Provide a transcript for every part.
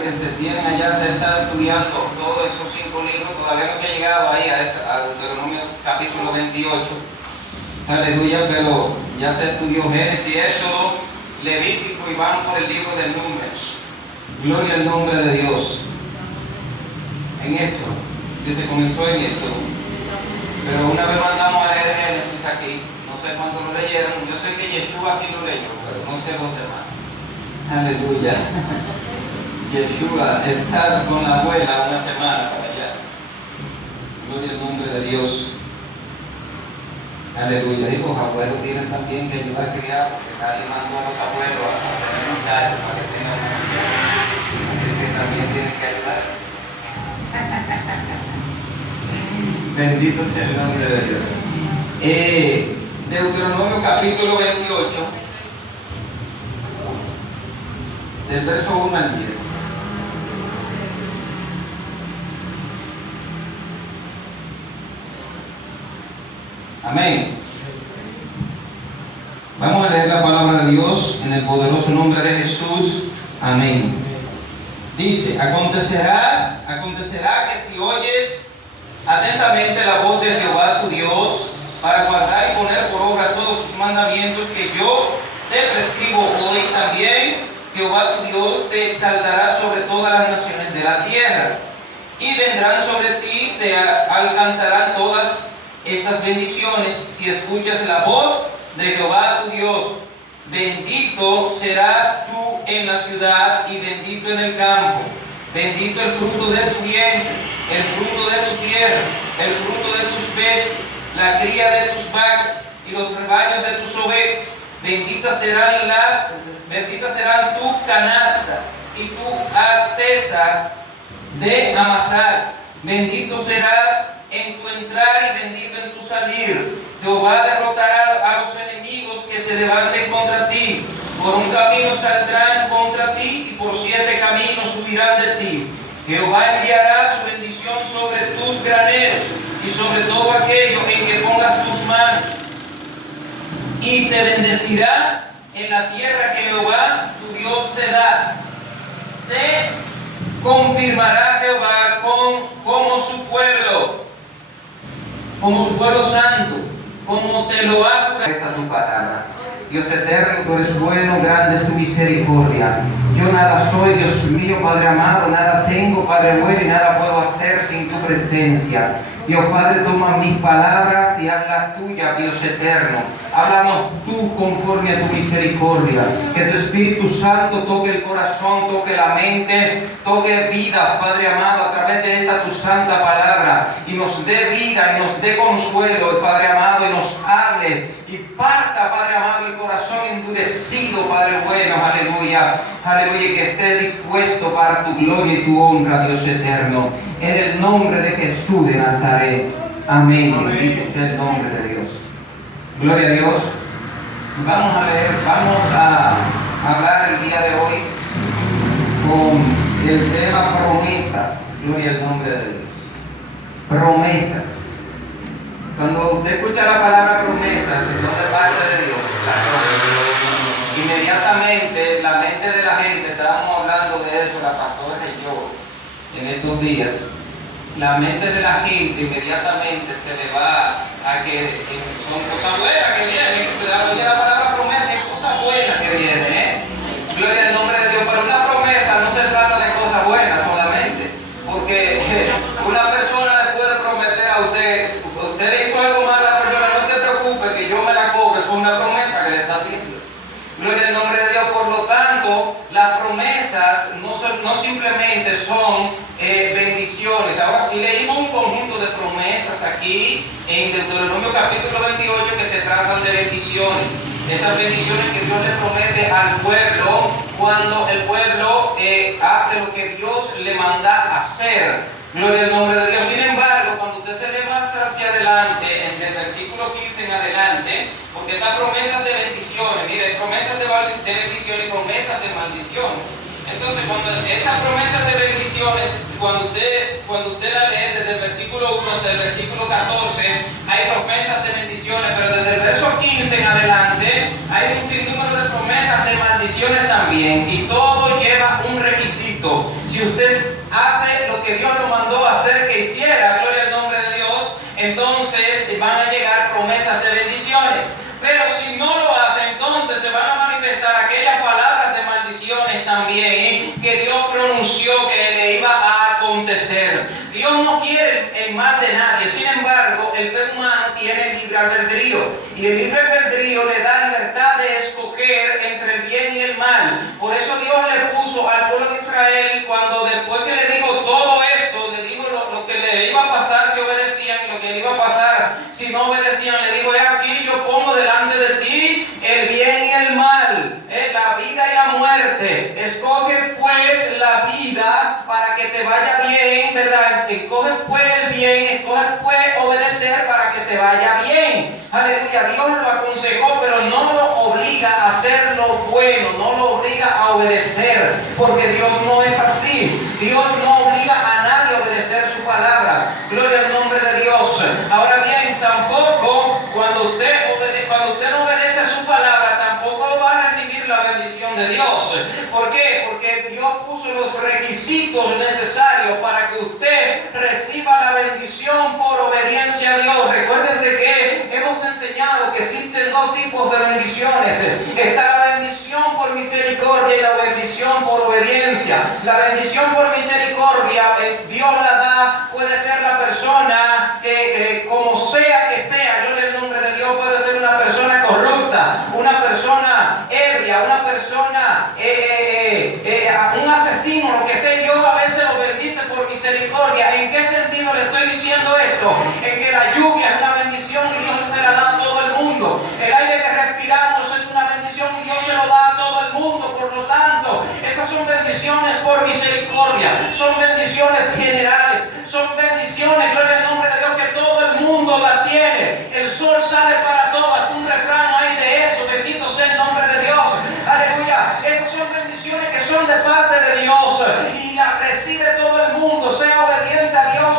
Que se tienen allá, se está estudiando todos esos 5 libros, todavía no se ha llegado ahí a Deuteronomio capítulo 28, aleluya, pero ya se estudió Génesis, Éxodo, Levítico y van por el libro de Números. Gloria al nombre de Dios. En Éxodo, si se comenzó en Éxodo, pero una vez mandamos a leer Génesis aquí, no sé cuánto lo leyeron, yo sé que Yeshua sí lo leyó, pero no sé los demás. Aleluya. Yeshua está con la abuela una semana para allá. Gloria al nombre de Dios. Aleluya. Y los abuelos tienen también que ayudar a criar, porque nadie mandó a los abuelos a tener muchachos para que tengan muchachos. Así que también tienen que ayudar. Bendito sea el nombre de Dios. Deuteronomio capítulo 28, del verso 1 al 10. Amén. Vamos a leer la palabra de Dios en el poderoso nombre de Jesús. Amén. Dice: acontecerá que si oyes atentamente la voz de Jehová tu Dios, para guardar y poner por obra todos sus mandamientos que yo te prescribo hoy, también Jehová tu Dios te exaltará sobre todas las naciones de la tierra, y vendrán sobre ti, te alcanzarán todas estas bendiciones si escuchas la voz de Jehová tu Dios. Bendito serás tú en la ciudad y bendito en el campo. Bendito el fruto de tu vientre, el fruto de tu tierra, el fruto de tus peces, la cría de tus vacas y los rebaños de tus ovejas. Benditas serán tu canasta y tu arteza de amasar. Bendito serás en tu entrar y bendito en tu salir. Jehová derrotará a los enemigos que se levanten contra ti. Por un camino saldrán contra ti y por 7 caminos subirán de ti. Jehová enviará su bendición sobre tus graneros y sobre todo aquello en que pongas tus manos. Y te bendecirá en la tierra que Jehová tu Dios te da. Te confirmará Jehová como su pueblo santo, como te lo ha jurado. Esta tu palabra. Dios eterno, tú eres bueno, grande es tu misericordia. Yo nada soy, Dios mío, Padre amado, nada tengo, Padre bueno, y nada puedo hacer sin tu presencia. Dios Padre, toma mis palabras y hazlas tuyas, Dios eterno. Háblanos tú conforme a tu misericordia. Que tu Espíritu Santo toque el corazón, toque la mente, toque vida, Padre amado, a través de esta tu santa palabra. Y nos dé vida y nos dé consuelo, Padre amado, y nos hable. Y parta, Padre amado, el corazón endurecido, Padre bueno, aleluya. Aleluya, y que esté dispuesto para tu gloria y tu honra, Dios eterno. En el nombre de Jesús de Nazaret. Amén. Bendito sea el nombre de Dios. Gloria a Dios. Vamos a leer, vamos a hablar el día de hoy con el tema promesas. Gloria al nombre de Dios. Promesas. Cuando usted escucha la palabra promesas, si son de parte de Dios, inmediatamente la mente de la gente, estábamos hablando de eso, la pastora y yo, en estos días, la mente de la gente inmediatamente se le va a que son cosas buenas que vienen, oye la palabra promesa, es cosas buenas que vienen, Gloria al nombre de Dios, pero una promesa no se trata de cosas buenas solamente, porque una persona le puede prometer a usted le hizo algo mal a la persona, no te preocupes que yo me la cobro, es una promesa que le está haciendo. Gloria al nombre de Dios. Por lo tanto, las promesas no simplemente son bendiciones. Ahora, si leímos un conjunto de promesas aquí en Deuteronomio capítulo 28 que se tratan de bendiciones. Esas bendiciones que Dios le promete al pueblo cuando el pueblo hace lo que Dios le manda hacer. Gloria al nombre de Dios. Sin embargo, cuando usted se lee más hacia adelante, desde el versículo 15 en adelante, porque estas promesas de bendiciones, mire, hay promesas de bendiciones y promesas de maldiciones. Entonces, cuando estas promesas de bendiciones, cuando usted la lee desde el versículo 1 hasta el versículo 14, hay promesas de bendiciones, pero desde el verso 15 en adelante, hay un sinnúmero de promesas de maldiciones también, y todo lleva un requisito. Si usted hace lo que Dios lo mandó a hacer que hiciera, gloria al nombre de Dios, entonces van a llegar promesas de bendiciones. Pero si no lo hace, entonces se van a manifestar aquellas palabras de maldiciones también que Dios pronunció que le iba a acontecer. Dios no quiere el mal de nadie, sin embargo, el ser humano tiene libre albedrío. Y el libre albedrío le da libertad de escoger entre el bien y el mal. Por eso Dios le puso al pueblo de Israel, cuando después que le dijo todo esto, le dijo lo que le iba a pasar si obedecían y lo que le iba a pasar si no obedecían, le dijo: he aquí, yo pongo delante de ti el bien y el mal, la vida y la muerte. Escoge pues la vida para que te vaya bien, ¿verdad? Escoge pues el bien, escoge pues obedecer para que te vaya bien. Aleluya. Dios lo aconsejó, pero no lo obliga a hacer lo bueno, no lo obliga a obedecer, porque Dios no es así. Dios no obliga a nadie a obedecer su palabra. Gloria al nombre de Dios. Ahora bien, tampoco cuando usted no obedece su palabra, tampoco va a recibir la bendición de Dios. ¿Por qué? Porque Dios puso los requisitos necesarios para que usted reciba la bendición por obediencia a Dios. Recuérdese que hemos enseñado que existen dos tipos de bendiciones. Está la bendición por misericordia y la bendición por obediencia. La bendición por misericordia, Dios la da, puede ser la persona como sea que sea. Gloria al nombre de Dios. Puede ser una persona corrupta, una persona ebria, una persona, un asesino, lo que sea. Dios a veces lo bendice por misericordia. ¿En qué sentido le estoy diciendo esto? En que la lluvia es una bendición y Dios se la da a todo el mundo. El aire que respiramos es una bendición y Dios se lo da a todo el mundo. Por lo tanto, esas son bendiciones por misericordia, son bendiciones generales, son bendiciones, gloria al nombre de Dios, que todo el mundo la tiene. El sol sale para todos. Un refrán hay de eso. Bendito sea el nombre de Dios. Aleluya. Esas son bendiciones que son de parte de Dios y las recibe todo el mundo, sea obediente a Dios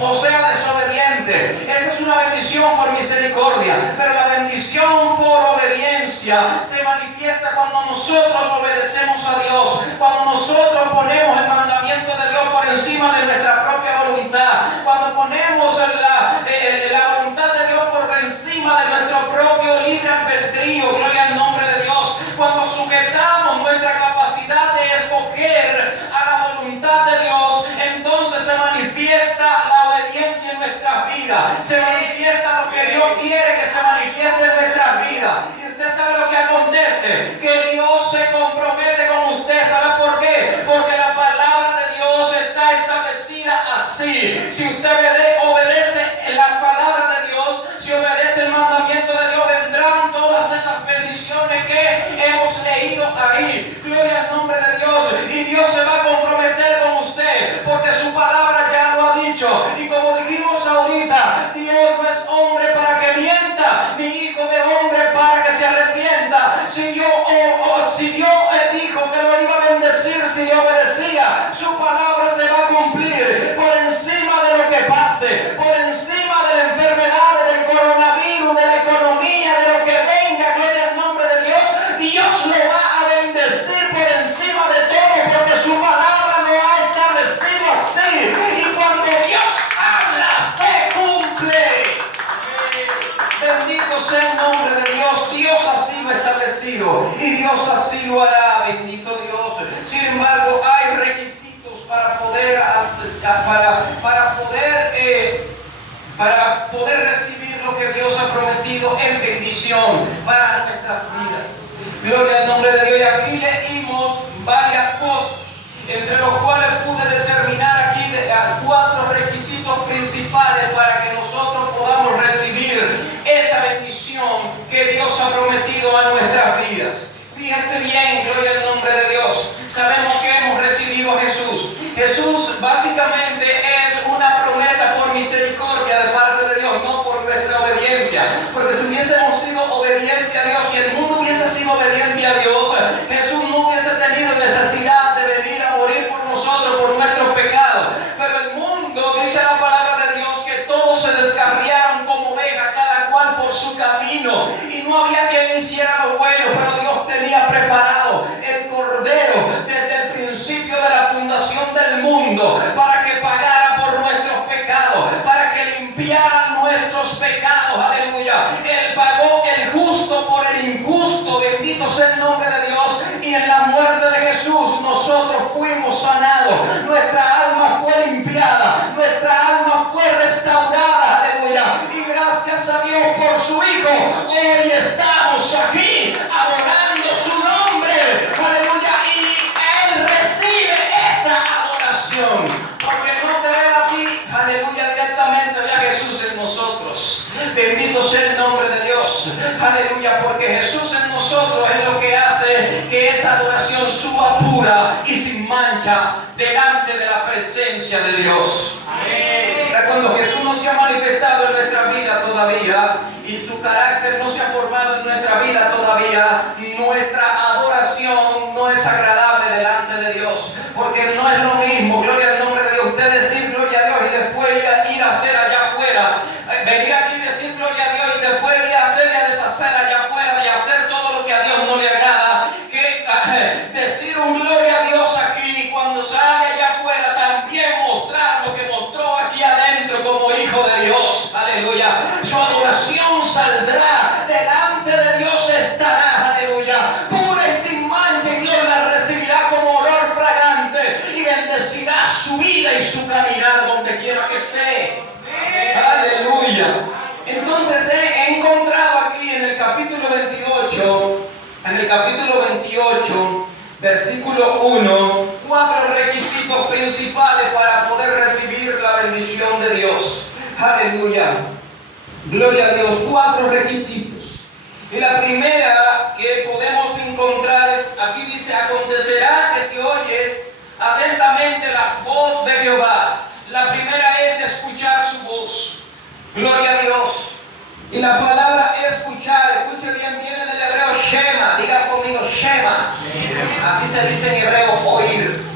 o sea desobediente. Esa es una bendición por misericordia. Pero la bendición por obediencia se manifiesta cuando nosotros obedecemos a Dios, cuando nosotros ponemos el mandamiento de Dios por encima de nuestra propia voluntad, cuando ponemos la voluntad de Dios por encima de nuestro propio libre albedrío. Gloria al nombre de Dios. Cuando sujetamos nuestra capacidad de escoger a la voluntad de Dios, entonces se manifiesta la obediencia en nuestras vidas, se manifiesta lo que Dios quiere que se manifieste en nuestras vidas. Y usted sabe lo que acontece, que Dios se compromete con usted. ¿Sabe por qué? Porque la palabra de Dios está establecida así. Si usted obedece la palabra de Dios, si obedece el mandamiento de Dios, vendrán todas esas bendiciones que hemos leído ahí. Gloria al nombre de Dios. Y Dios se va a comprometer con usted, porque su palabra ya lo ha dicho. Y como dijimos ahorita, Dios no es hombre para que mienta, ni hijo de hombre para que se arrepienta. Si Dios dijo que lo iba a bendecir si le obedecía, su palabra se va a cumplir por encima de lo que pase, por encima de la enfermedad, del coronavirus, de la economía, de lo que venga. Gloria al nombre de Dios. Dios lo va a bendecir por encima de todo, porque su palabra lo ha establecido así. Y cuando Dios habla, se cumple. Bendito sea el nombre de Dios. Dios así lo ha establecido y Dios así lo hará. Bendito Dios. Sin embargo, hay requisitos para poder recibir lo que Dios ha prometido en bendición para nuestras vidas. Gloria al nombre de Dios. Y aquí leímos varias cosas, entre los cuales pude determinar aquí 4 requisitos principales para que nosotros podamos recibir esa bendición que Dios ha prometido a nuestras vidas. Fíjese bien, gloria al nombre de Dios. Sabemos que hemos recibido a Jesús. Jesús básicamente es una promesa por misericordia de parte de Dios, no por nuestra obediencia. Porque si hubiésemos sido obedientes a Dios, si el mundo hubiese sido obediente a Dios, sanado, nuestra alma fue limpiada, nuestra alma fue restaurada, aleluya. Y gracias a Dios por su Hijo, hoy estamos aquí adorando su nombre, aleluya. Y Él recibe esa adoración, porque no te ve a ti, aleluya, directamente, ve a Jesús en nosotros. Bendito sea el nombre de Dios, aleluya, porque Jesús en nosotros es lo que hace que esa adoración suba pura y sin mancha delante de la presencia de Dios. Amén. Cuando Jesús no se ha manifestado en nuestra vida todavía y su carácter no se ha formado en nuestra vida todavía, nuestra adoración no es agradable delante de Dios, porque no es lo mismo, gloria al nombre de Dios, usted decir gloria a Dios y después ir a hacer allá afuera, venir aquí y decir gloria a Dios y después ir a hacer y a deshacer allá afuera y hacer todo lo que a Dios no le agrada, que decir un gloria a Dios aquí cuando sale allá afuera también mostrar lo que mostró aquí adentro como hijo de Dios, aleluya. Su adoración saldrá delante de Dios, estará, aleluya, pura y sin mancha, y Dios la recibirá como olor fragante y bendecirá su vida y su caminar donde quiera que esté. Aleluya. Entonces he encontrado aquí en el capítulo 28, versículo 1, 4 requisitos principales para poder recibir la bendición de Dios. Aleluya. Gloria a Dios. 4 requisitos. Y la primera que podemos encontrar es, aquí dice, acontecerá que si oyes atentamente la voz de Jehová. La primera es escuchar su voz. Gloria a Dios. Y la palabra escuchar, escuche bien, viene del hebreo shema. Diga conmigo shema. Así se dice en hebreo oír.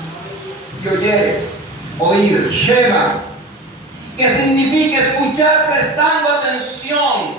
Si oyeres, oír, shema, que significa escuchar prestando atención.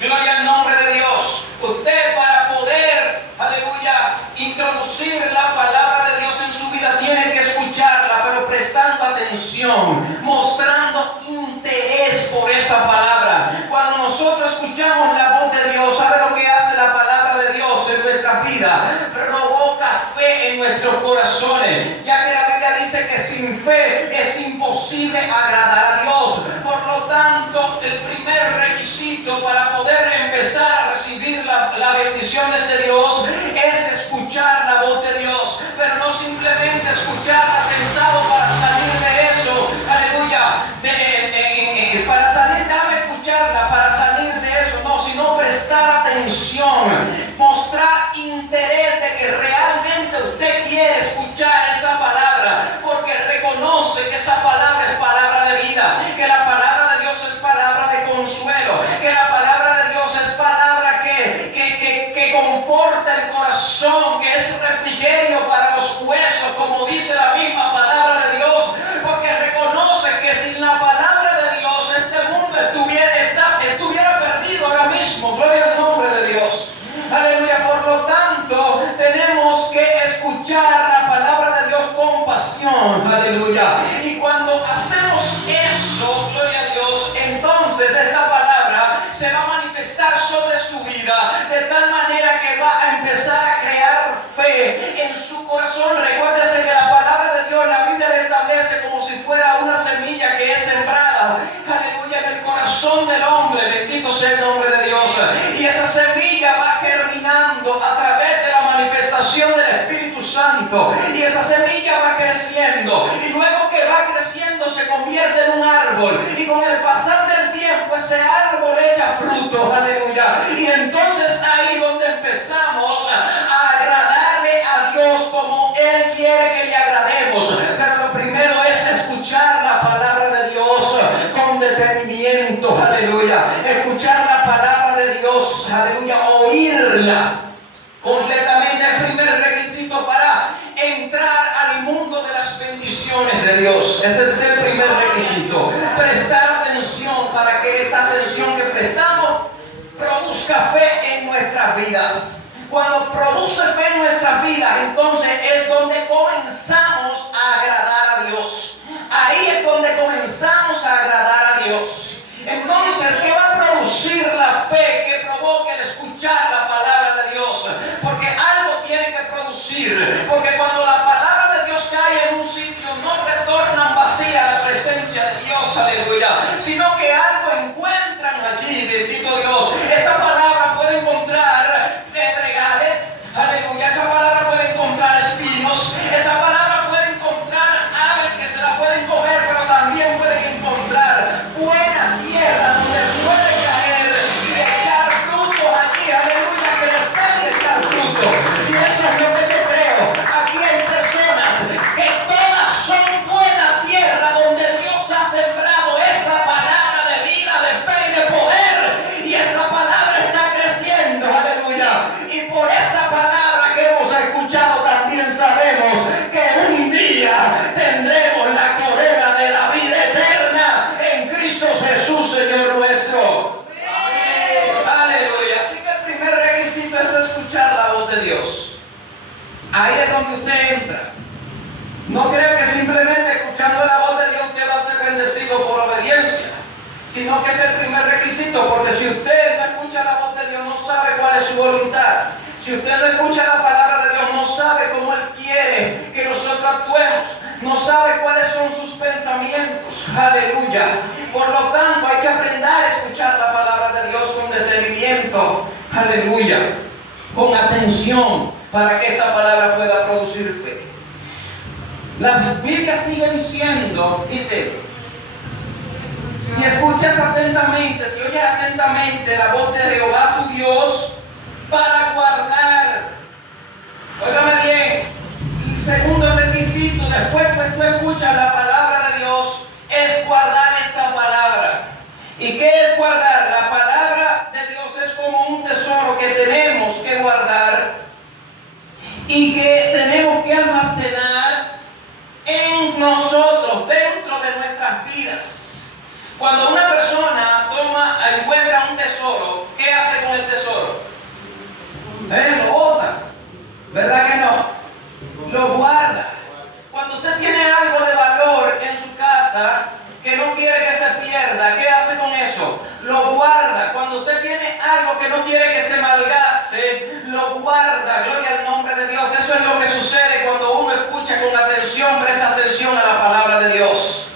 Gloria al nombre de Dios. Usted, para poder, aleluya, introducir la palabra de Dios en su vida, tiene que escucharla, pero prestando atención, mostrando interés por esa palabra. Cuando nosotros escuchamos la voz de Dios, ¿sabe lo que hace la palabra de Dios en nuestra vida? Provoca fe en nuestros corazones, ya que la Biblia dice que sin fe es imposible agradar a Dios. Por lo tanto, el primer requisito para poder empezar a recibir la bendición de Dios es escuchar la voz de Dios, pero no simplemente escucharla sentado para salir de eso, aleluya, para salir, déjame escucharla para salir de eso, no, sino prestar atención, mostrar interés de que realmente usted quiere escuchar esa palabra, porque reconoce que esa palabra es palabra de vida, que la palabra de Dios es palabra de consuelo, que la palabra de Dios es palabra que conforta el corazón, que es refrigerio para los huesos, como dice la misma palabra de Dios, porque reconoce que sin la palabra de Dios este mundo estuviera perdido ahora mismo. Gloria al nombre de Dios. Aleluya. Por lo tanto, tenemos que escuchar la palabra de Dios con pasión. Aleluya. Y cuando hacemos eso, gloria a Dios, entonces esta palabra se va a manifestar sobre su vida de tal manera que va a empezar a crear fe en su corazón. Recuérdese que la palabra de Dios, la Biblia le establece como si fuera una semilla que es sembrada, aleluya, en el corazón del hombre. Bendito sea el nombre de Dios. Y esa semilla va germinando a través de la manifestación del Espíritu Santo, y esa semilla va creciendo, y luego que va creciendo se convierte en un árbol, y con el pasar del tiempo ese árbol echa frutos, aleluya. Y entonces ahí donde empezamos a agradarle a Dios como Él quiere que le agrademos. Pero lo primero es escuchar la palabra de Dios con detenimiento, aleluya. Escuchar la palabra de Dios, aleluya, oírla completamente. El primer requisito para entrar al mundo de las bendiciones de Dios. Ese es el primer requisito. Prestar atención, para que esta atención que prestamos produzca fe en nuestras vidas. Cuando produce fe en nuestras vidas, entonces es donde comenzamos a agradar a Dios. Ahí es donde comenzamos a agradar a Dios. Entonces, ¿qué va a producir la fe que provoque el escuchar la palabra de Dios? Porque algo tiene que producir. Porque cuando la palabra de Dios cae en un sitio presencia de Dios, aleluya, sino que algo encuentran allí, bendito Dios. Esa palabra puede encontrar pedregales, aleluya, esa palabra puede encontrar espinos, esa palabra puede encontrar aves que se la pueden comer, pero también pueden encontrar buena tierra donde puede caer y echar frutos allí, aleluya, crecer y echar frutos. Y eso es lo que yo creo. Aquí hay personas que todas son buena tierra donde Dios ha sembrado esa palabra de vida, de fe y de poder, y esa palabra está creciendo, aleluya. Y por esa palabra que hemos escuchado también sabemos que un día tendremos la corona de la vida eterna en Cristo Jesús, Señor nuestro. Aleluya. Así que el primer requisito es escuchar la voz de Dios. Ahí es donde usted entra. No creo que simplemente escuchando la voz de Dios usted va a ser bendecido por obediencia, sino que es el primer requisito, porque si usted no escucha la voz de Dios, no sabe cuál es su voluntad. Si usted no escucha la palabra de Dios, no sabe cómo Él quiere que nosotros actuemos, no sabe cuáles son sus pensamientos, aleluya. Por lo tanto, hay que aprender a escuchar la palabra de Dios con detenimiento, aleluya, con atención, para que esta palabra pueda producir fe. La Biblia sigue diciendo, dice, si escuchas atentamente, si oyes atentamente la voz de Jehová tu Dios, para guardar, óigame bien, el segundo requisito, después que tú escuchas la palabra de Dios, es guardar esta palabra. ¿Y qué es guardar? La palabra de Dios es como un tesoro que tenemos que guardar y que tenemos que almacenar en nosotros, dentro de nuestras vidas. Cuando una persona encuentra un tesoro, ¿qué hace con el tesoro? Lo bota, ¿verdad que no? Lo guarda. Cuando usted tiene algo de valor en su casa que no quiere que se pierda, ¿qué hace con eso? Lo guarda. Cuando usted tiene algo que no quiere que se malgaste, lo guarda. Gloria al nombre de Dios. Eso es lo que sucede cuando uno escucha con atención, presta atención a la palabra de Dios.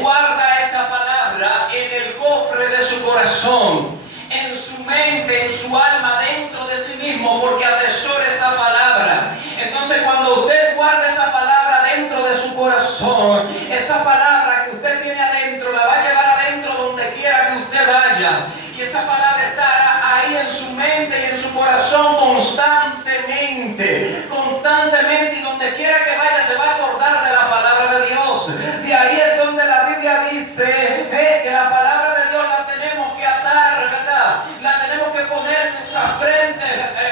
Guarda esta palabra en el cofre de su corazón, en su mente, en su alma, dentro de sí mismo, porque atesora esa palabra. Entonces, cuando usted guarda esa palabra dentro de su corazón, esa palabra que usted tiene adentro, la va a llevar adentro donde quiera que usted vaya. Y esa palabra estará ahí en su mente y en su corazón constantemente, constantemente, y donde quiera que vaya se va a acordar de la palabra de Dios. De ahí es donde la Biblia dice que la palabra de Dios la tenemos que atar, ¿verdad? La tenemos que poner en nuestra frente,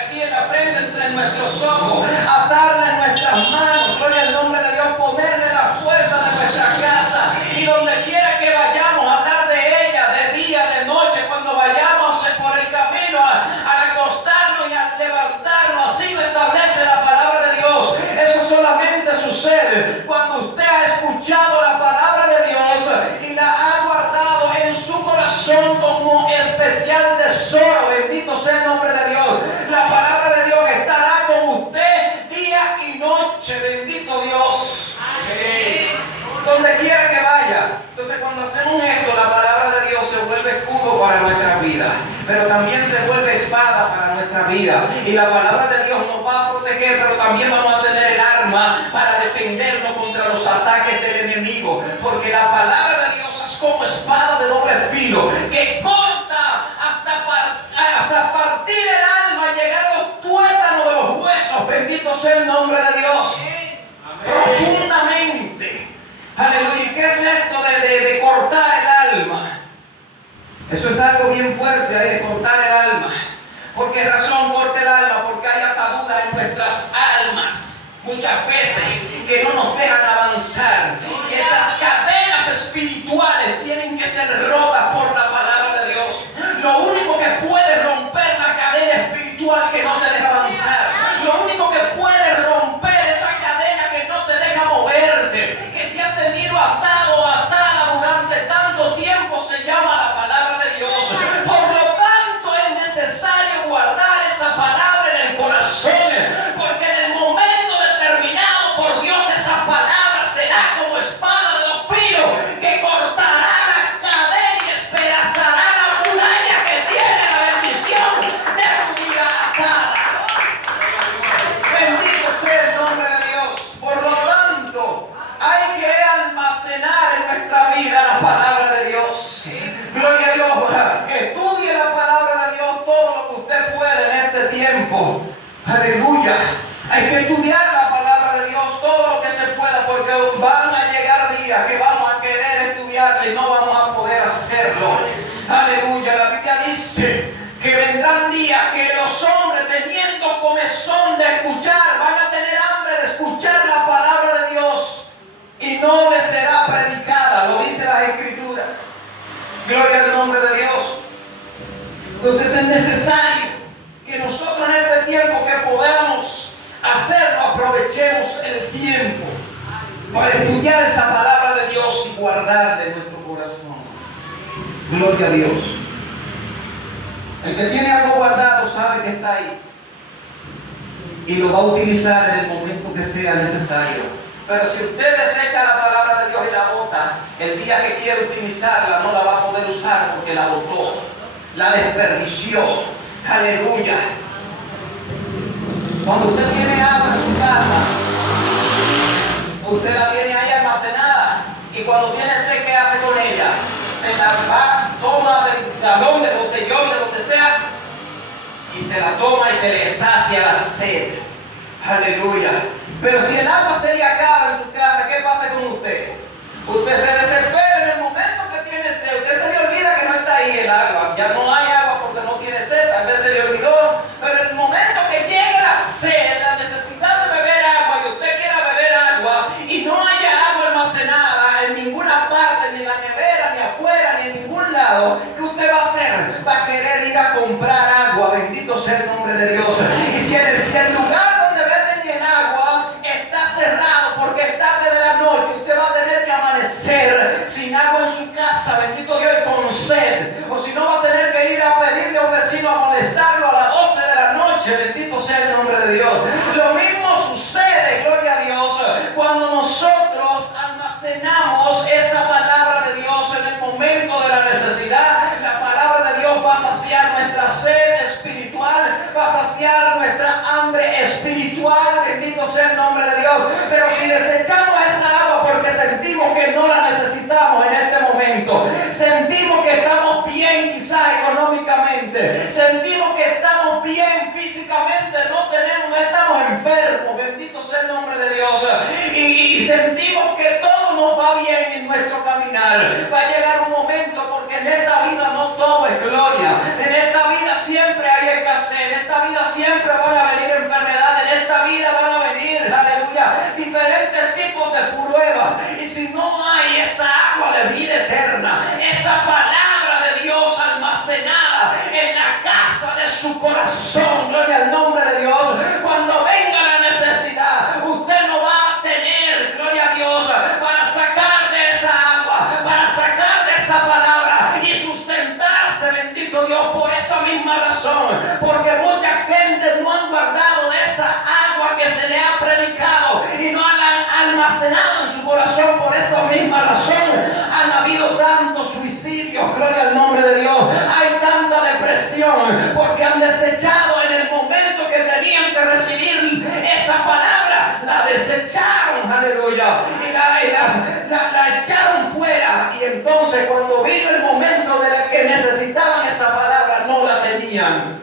aquí en la frente, entre nuestros ojos, atarla en nuestras manos, gloria al nombre de Dios, ponerle la puerta de nuestra casa, y donde quiera que vayamos a hablar de ella, de día, de noche, cuando vayamos por el camino al acostarnos y al levantarnos, así lo establece la palabra de Dios. Eso solamente sucede cuando usted ha escuchado la palabra de Dios y la ha guardado en su corazón como especial tesoro. Bendito sea el nombre de Dios. La palabra de Dios estará con usted día y noche. Bendito Dios. Amén. Donde quiera que vaya. Entonces, cuando hacemos esto, la palabra de Dios se vuelve escudo para nuestra vida, pero también se vuelve espada para nuestra vida. Y la palabra de Dios nos va a proteger, pero también vamos a tener el arma para defendernos contra los ataques del enemigo, porque la palabra de Dios es como espada de doble filo, que corta hasta partir el alma y llegar a los tuétanos de los huesos. Bendito sea el nombre de Dios. Profundamente. Aleluya. ¿Qué es esto de cortar el alma? Eso es algo bien fuerte ahí, de cortar el alma. ¿Por qué razón corta el alma? Porque hay ataduras en nuestras almas muchas veces que no nos dejan avanzar. Y esas cadenas espirituales tienen que ser rotas por la palabra de Dios. Lo único que puede romper la cadena espiritual que no te deja avanzar, lo único que puede romper esa cadena que no te deja moverte, que te ha tenido atado o atada durante tanto tiempo, se llama la palabra de Dios. Por lo tanto, es necesario guardar esa palabra en el corazón, porque en el momento determinado por Dios, esa palabra será y no le será predicada. Lo dice las Escrituras. Gloria al nombre de Dios. Entonces es necesario que nosotros en este tiempo que podamos hacerlo, aprovechemos el tiempo para estudiar esa palabra de Dios y guardarla en nuestro corazón. Gloria a Dios. El que tiene algo guardado sabe que está ahí y lo va a utilizar en el momento que sea necesario. Pero si usted desecha la palabra de Dios y la bota, el día que quiere utilizarla no la va a poder usar porque la botó, la desperdició. Aleluya. Cuando usted tiene agua en su casa, usted la tiene ahí almacenada, y cuando tiene sed, ¿qué hace con ella? Se la va, toma del galón, del botellón, de donde sea, y se la toma y se le sacia la sed. Aleluya. Pero si el agua se le acaba en su casa, ¿qué pasa con usted? Usted se desespera en el momento que tiene sed. Usted se le olvida que no está ahí el agua. Ya no hay agua porque no tiene sed. Tal vez se le olvidó. Pero en el momento que llegue la sed, la necesidad de beber agua, y usted quiera beber agua, y no haya agua almacenada en ninguna parte, ni en la nevera, ni afuera, ni en ningún lado, ¿qué usted va a hacer? Va a querer ir a comprar agua. Bendito sea el nombre de Dios. Y si el lugar donde venden el agua está cerrado porque es tarde de la noche, usted va a tener que amanecer sin agua en su casa, bendito Dios, y con sed. O si no, va a tener que ir a pedirle a un vecino a molestarlo a las 12 de la noche, bendito sea el nombre de Dios. Lo mismo sucede, gloria a Dios, cuando nosotros almacenamos esa palabra de Dios en el momento de la necesidad. La palabra de Dios va a saciar nuestra sed espiritual, va a saciar nuestra hambre espiritual, bendito sea el nombre de Dios. Pero si desechamos esa agua porque sentimos que no la necesitamos en este momento, sentimos que estamos bien quizás económicamente, sentimos que estamos bien físicamente, no estamos enfermos, bendito sea el nombre de Dios, y sentimos que todo nos va bien en nuestro caminar, va a llegar un momento, porque en esta vida no todo es gloria, en esta vida siempre hay escasez, en esta vida siempre van a venir enfermedades, en esta vida van a venir, aleluya, diferentes tipos de pruebas. Y si no hay esa agua de vida eterna, esa palabra de Dios almacenada en la casa de su corazón, gloria al nombre de Dios, cuando venga la necesidad, usted no va a tener, gloria a Dios, para sacar de esa agua, para sacar de esa palabra y sustentarse, bendito Dios, por esa misma razón, porque mucha gente no han guardado de esa agua que se le ha predicado y no la han almacenado en su corazón. Por esa misma razón han habido tantos suicidios, gloria al nombre de Dios, hay tanta depresión, porque han desechado en el momento que tenían que recibir esa palabra, la desecharon, aleluya, y la echaron fuera, y entonces cuando vino el momento de la que necesitaban esa palabra, no la tenían,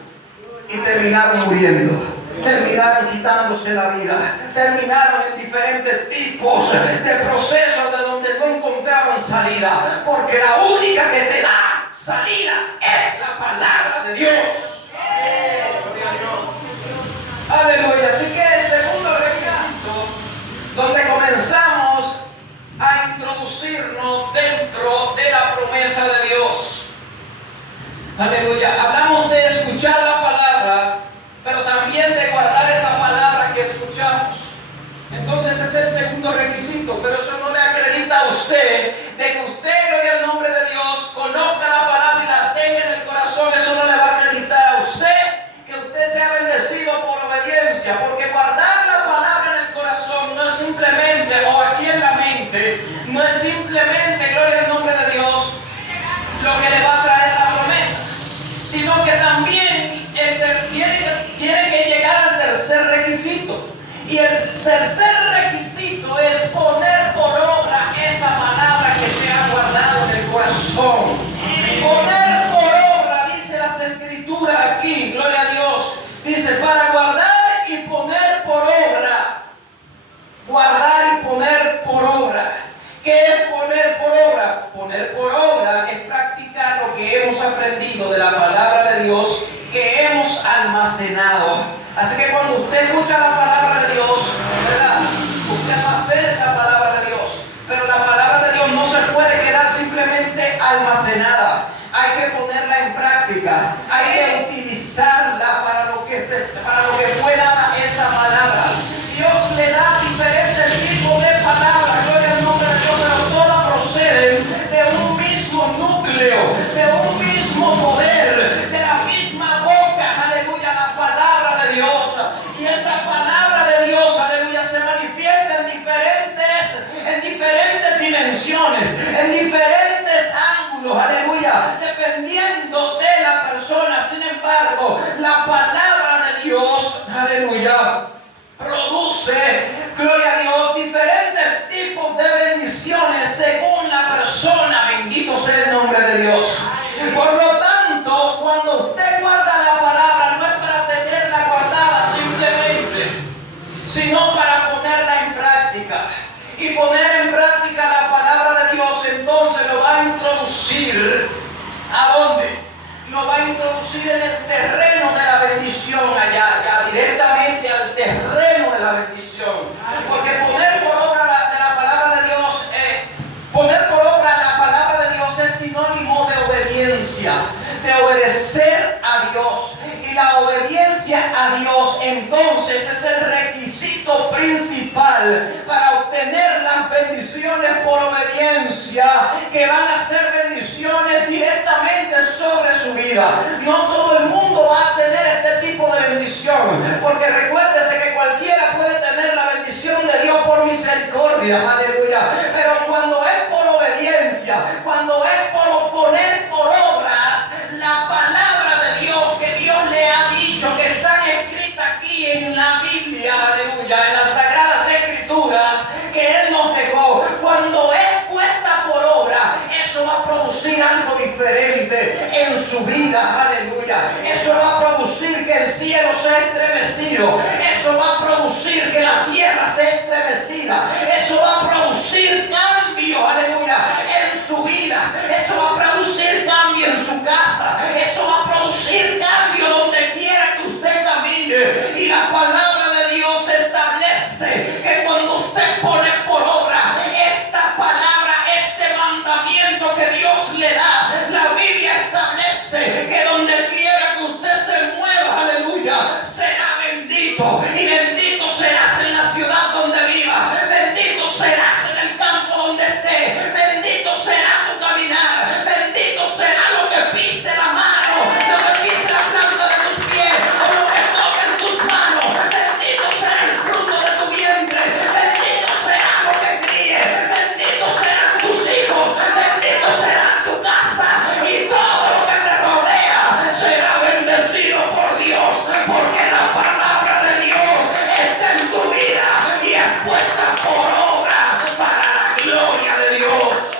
y terminaron muriendo. Terminaron quitándose la vida, terminaron en diferentes tipos de procesos de donde no encontraban salida, porque la única que te da salida es la palabra de Dios. Aleluya. Así que el segundo requisito, donde comenzamos a introducirnos dentro de la promesa de Dios. Aleluya. Hablamos de escuchar la palabra, pero también de guardar esa palabra que escuchamos. Entonces ese es el segundo requisito, pero eso no le acredita a usted de que usted, gloria al nombre de Dios, conozca la palabra y la tenga en el corazón. Eso no le va a acreditar a usted que usted sea bendecido por obediencia, porque guardar la palabra en el corazón no es simplemente, o aquí en la mente, no es simplemente, gloria al nombre de Dios, lo que le va a traer la promesa, sino que también tiene que llegar al tercer requisito. Y el tercer requisito es poner por obra esa palabra que se ha guardado en el corazón. Poner por obra, dice las Escrituras aquí, gloria a Dios. Dice, para guardar y poner por obra. Guardar y poner por obra. ¿Qué es poner por obra? Poner por obra es practicar lo que hemos aprendido de la palabra de Dios, que hemos almacenado. Así que cuando usted escucha la palabra de Dios, ¿verdad?, usted almacena esa palabra almacenada, hay que ponerla en práctica, hay que utilizarla para lo que fue dada esa palabra. Dios le da diferentes tipos de palabras, gloria al nombre de Dios, pero todas proceden de un mismo núcleo, de un mismo poder, de la misma boca, aleluya, la palabra de Dios. Y esa palabra de Dios, aleluya, se manifiesta en diferentes dimensiones, en diferentes ángulos, aleluya, dependiendo de la persona. Sin embargo, la palabra de Dios, aleluya, produce, gloria a Dios, diferentes tipos de bendiciones según la persona. Bendito sea el nombre de Dios. Por lo tanto, cuando usted guarda la palabra, no es para tenerla guardada simplemente, sino para ponerla en práctica. Y poner en práctica la palabra de Dios, entonces lo va a introducir. ¿A dónde? Lo va a introducir en el terreno de la bendición, allá directamente al terreno de la bendición. Porque poner por obra la palabra de Dios poner por obra la palabra de Dios es sinónimo de obediencia, de obedecer a Dios. Y la obediencia a Dios entonces es el requisito principal para obtener las bendiciones por obediencia, que van a ser bendiciones directamente sobre su vida. No todo el mundo va a tener este tipo de bendición, porque recuérdese que cualquiera puede tener la bendición de Dios por misericordia, aleluya. Pero cuando es por obediencia, cuando es por poner por obras la palabra de Dios que Dios le ha dicho, que están escritas aquí en la Biblia, aleluya, en las Sagradas Escrituras que Él nos dejó, cuando es puesta por obra, eso va a producir algo diferente en su vida, aleluya. Eso va a producir que el cielo sea estremecido, eso va a producir que la tierra sea estremecida, eso va a producir cambio, aleluya, en su vida, eso va a producir cambio en su casa, eso va a producir cambio donde quiera que usted camine. Y la palabra de Dios establece que cuando usted pone por obra esta palabra, este mandamiento que Dios le da, la Biblia establece que donde quiera que usted se mueva, aleluya, será bendito. Y bendito serás en la ciudad donde viva, bendito serás en el campo donde esté, bendito será tu caminar, bendito será lo que pise la mano, lo que pise la planta de tus pies, o lo que toque en tus manos. Bendito será el fruto de tu vientre, bendito será lo que críe, bendito serán tus hijos, bendito será tu casa, y todo lo que te rodea será bendecido por Dios, porque la palabra de Dios está en tu vida y es puesta por obra para la gloria de Dios.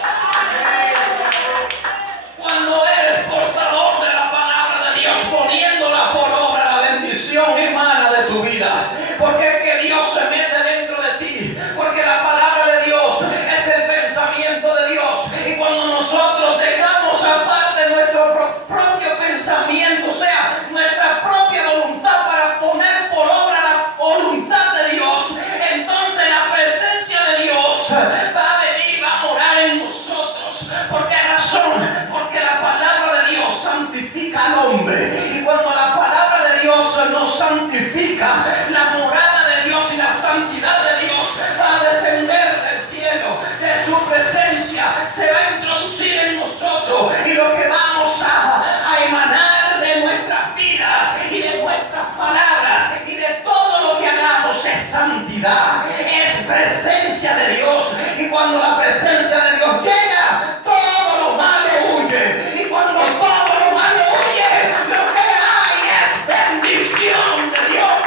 Cuando eres portador de la palabra de Dios, poniéndola por obra, la bendición emana de tu vida, porque es que Dios se mete dentro de ti, porque la palabra de Dios es el pensamiento de Dios. Y cuando nosotros dejamos aparte nuestro propio pensamiento, o sea, nuestra propia voluntad, para poner por obra la voluntad de Dios, entonces la presencia de Dios va a venir, va a morar en nosotros. ¿Por qué razón? Porque la palabra de Dios santifica al hombre, y cuando la palabra de Dios nos santifica, la morada de Dios y la santidad de Dios va a descender del cielo, de su presencia se va a introducir en nosotros, y lo que vamos a emanar de nuestras vidas y de nuestras palabras y de todo lo que hagamos es santidad, es presencia de Dios. Y cuando la presencia de Dios llega, todo lo malo huye, y cuando todo lo malo huye, lo que hay es bendición de Dios.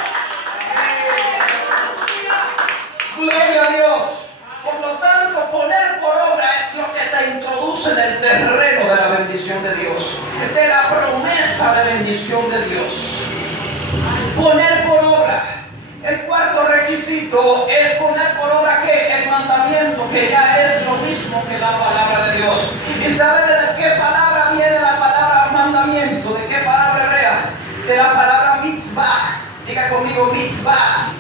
Gloria a Dios. Por lo tanto, poner por obra es lo que te introduce en el terreno de la bendición de Dios, de la promesa de bendición de Dios. Poner por obra. El cuarto requisito es poner por obra que el mandamiento, que ya es lo mismo que la palabra de Dios. ¿Y sabe de qué palabra viene la palabra mandamiento? ¿De qué palabra hebrea? De la palabra mitzvah. Diga conmigo, mitzvah.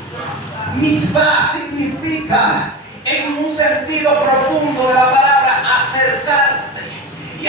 Mitzvah significa, en un sentido profundo de la palabra, acercarse. Y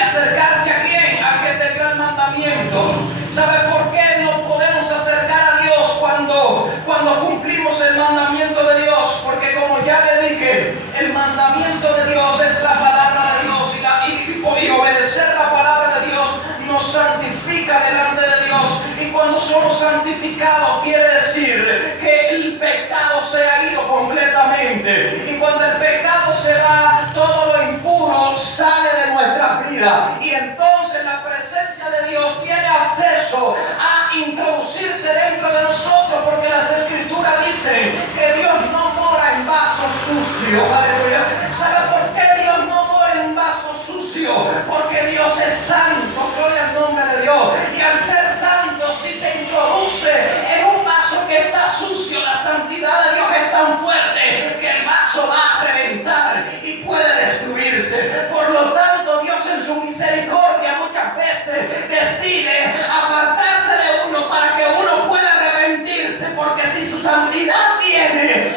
santificado quiere decir que el pecado se ha ido completamente. Y cuando el pecado se va, todo lo impuro sale de nuestra vida. Y entonces la presencia de Dios tiene acceso a introducirse dentro de nosotros, porque las Escrituras dicen que Dios no mora en vasos sucios. Aleluya. ¿Sabe por qué Dios no mora en vasos sucios? Porque Dios es santo, gloria al nombre de Dios. Y al ser santo, si se introduce en un vaso que está sucio, la santidad de Dios es tan fuerte que el vaso va a reventar y puede destruirse. Por lo tanto, Dios en su misericordia muchas veces decide apartarse de uno para que uno pueda arrepentirse, porque si su santidad viene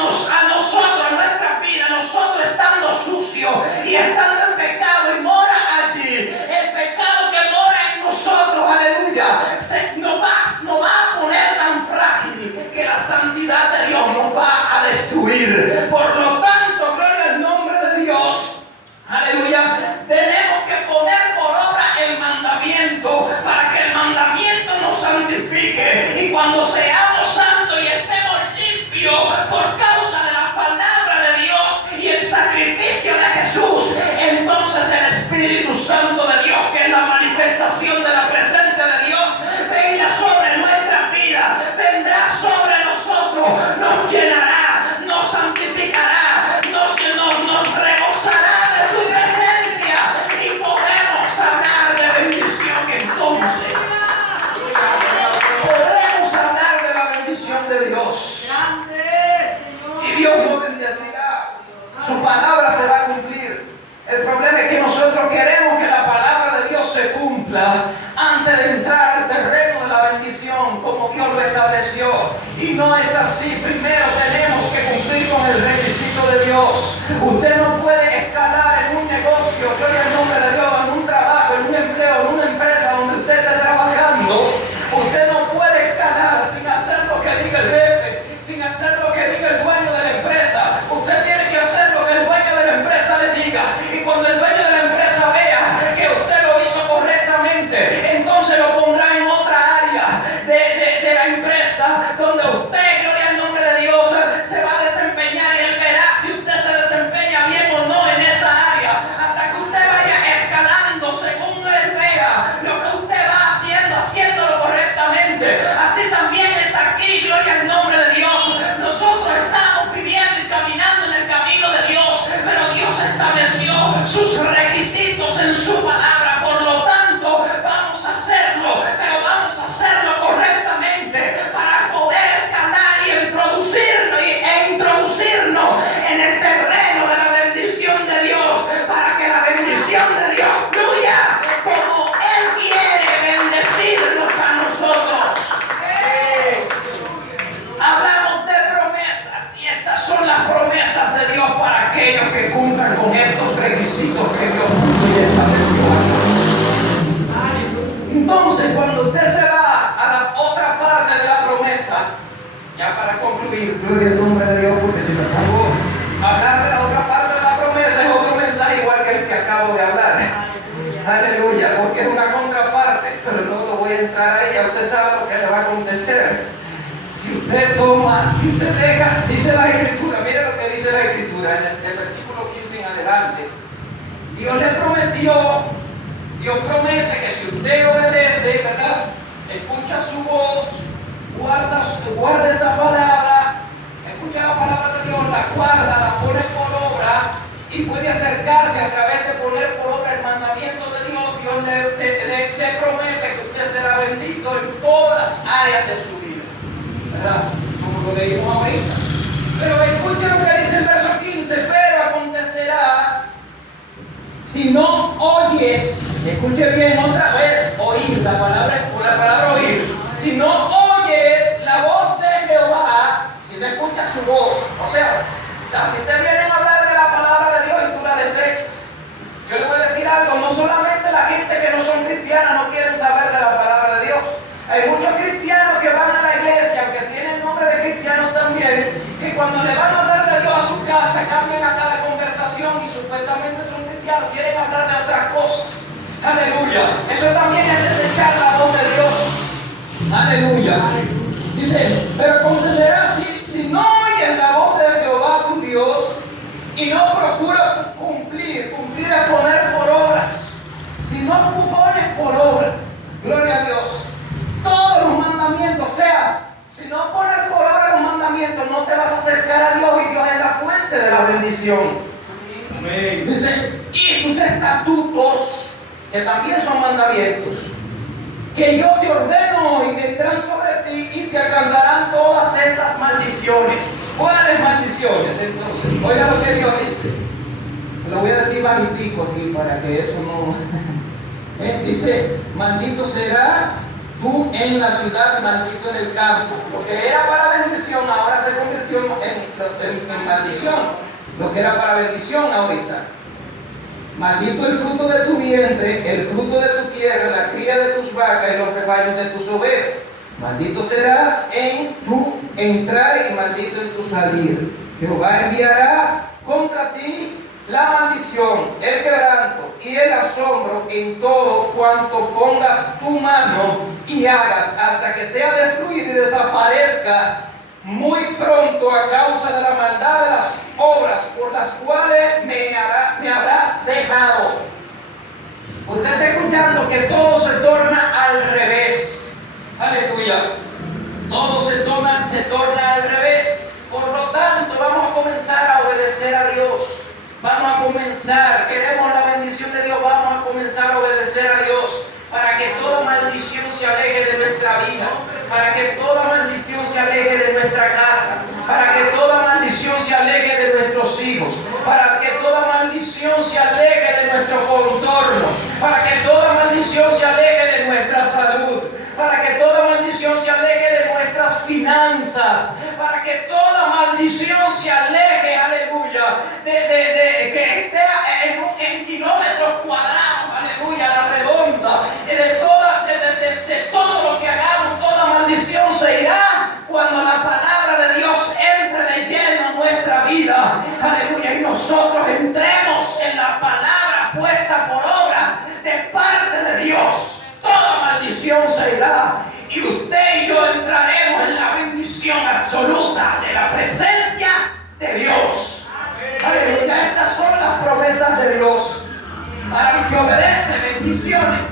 a nosotros, a nuestra vida, nosotros estando sucios y estando en pecado y mora allí, el pecado que mora en nosotros, aleluya, nos va a poner tan frágil que la santidad de Dios nos va a destruir. Por lo tanto, gloria al nombre de Dios, aleluya, tenemos que poner por obra el mandamiento para que el mandamiento nos santifique, y cuando seamos santos y estemos limpios por causa de la palabra de Dios y el sacrificio de Jesús, entonces el Espíritu Santo de Dios, que es la manifestación de la presencia de Dios, venga sobre nuestra vida, vendrá sobre nosotros, nos llenará, nos santificará, nos rebosará de su presencia, y podemos hablar de bendición. Entonces podremos hablar de la bendición de Dios, y Dios nos bendecirá, su palabra se va a cumplir. El problema es que nosotros queremos que la palabra de Dios se cumpla antes de entrar al terreno de la bendición como Dios lo estableció, y no es así. Primero tenemos que cumplir con el requisito de Dios. Usted no puede escalar en un negocio, gloria al nombre de Dios, en un trabajo, en un empleo, en una empresa donde usted esté trabajando. Usted no puede escalar sin hacer lo que diga el jefe, sin hacer lo que diga el dueño de la empresa. Usted tiene que hacer lo que el dueño de la empresa le diga, y cuando el dueño de la empresa vea que usted lo hizo correctamente, entonces lo pondrá en otra área de la empresa donde usted, gloria al nombre de Dios, se va a desempeñar, y él verá si usted se desempeña bien o no en esa área, hasta que usted vaya escalando según él vea lo que usted va haciéndolo correctamente. Así también es aquí, gloria al nombre de Dios. Nosotros estamos viviendo y caminando en el camino de Dios, pero Dios estableció sus requisitos en su palabra. Por lo tanto, vamos a hacerlo, pero vamos a hacerlo correctamente para poder escalar y introducirnos en el terreno de la bendición de Dios, para que la bendición de Dios fluya como Él quiere bendecirnos a nosotros. Hablamos de promesas, y estas son las promesas de Dios para aquellos que cumplan con estos requisitos que Dios puso y estableció. Entonces, cuando usted se va a la otra parte de la promesa, ya para concluir, gloria al nombre de Dios, porque si me acabo hablar de la otra parte de la promesa es otro mensaje igual que el que acabo de hablar. Aleluya, porque es una contraparte, pero no lo voy a entrar a ella. Usted sabe lo que le va a acontecer. Si usted toma, si usted deja, dice la Escritura, mire lo que dice la Escritura en el versículo 15 en adelante. Dios le prometió, Dios promete que si usted obedece, ¿verdad?, escucha su voz, guarda esa palabra, escucha la palabra de Dios, la guarda, la pone por obra, y puede acercarse a través de poner por obra el mandamiento de Dios. Dios le promete que usted será bendito en todas las áreas de su vida, ¿verdad? Como lo leímos ahorita. Pero escuche lo que dice el verso 15: pero acontecerá, si no oyes, escuche bien otra vez, oír, la palabra oír, si no oyes la voz de Jehová, si no escuchas su voz, o sea, si te vienen a hablar de la palabra de Dios y tú la desechas. Yo le voy a decir algo, no solamente la gente que no son cristianas no quieren saber de la palabra de Dios. Hay muchos cristianos que van a la iglesia, aunque tienen nombre de cristianos también, que cuando le van a hablar de Dios a su casa, cambian acá la conversación y supuestamente son cristianos, quieren hablar de otras cosas. Aleluya. Eso también es desechar la voz de Dios. Aleluya. Dice, pero acontecerá si no oyes la voz de Jehová tu Dios y no procuras cumplir es poner por obras. Si no pones por obras, gloria a Dios, todos los mandamientos, o sea, si no pones por obra los mandamientos, no te vas a acercar a Dios, y Dios es la fuente de la bendición. Amén. Dice, y sus estatutos, que también son mandamientos, que yo te ordeno hoy, vendrán sobre ti y te alcanzarán todas estas maldiciones. ¿Cuáles maldiciones entonces? Oiga lo que Dios dice. Lo voy a decir bajitico aquí para que eso no... Dice, maldito serás tú en la ciudad y maldito en el campo. Lo que era para bendición ahora se convirtió en maldición. Lo que era para bendición ahorita. Maldito el fruto de tu vientre, el fruto de tu tierra, la cría de tus vacas y los rebaños de tus ovejas. Maldito serás en tu entrar y maldito en tu salir. Jehová enviará contra ti la maldición, el quebranto y el asombro en todo cuanto pongas tu mano y hagas, hasta que sea destruido y desaparezca muy pronto a causa de la maldad de las obras por las cuales me habrás dejado. Usted está escuchando que todo se torna al revés. Aleluya. Todo se torna al revés. Por lo tanto, vamos a comenzar a obedecer a Dios. Vamos a comenzar, queremos la bendición de Dios, vamos a comenzar a obedecer a Dios para que toda maldición se aleje de nuestra vida, para que toda maldición se aleje de nuestra casa, para que toda maldición se aleje de nuestros hijos, para que toda maldición se aleje de nuestro contorno, para que toda maldición se aleje de nuestra salud, para que toda maldición se aleje de nuestras finanzas, para que toda maldición se aleje, aleluya, que esté en kilómetros cuadrados, aleluya, la redonda, de todo lo que hagamos, toda maldición se irá cuando la palabra de Dios entre de lleno en nuestra vida, aleluya, y nosotros entremos en la palabra puesta por obra de parte de Dios. Toda maldición se irá y usted y yo entraremos en la bendición absoluta de la presencia de Dios. Aleluya, estas son las promesas de Dios para el que obedece, bendiciones.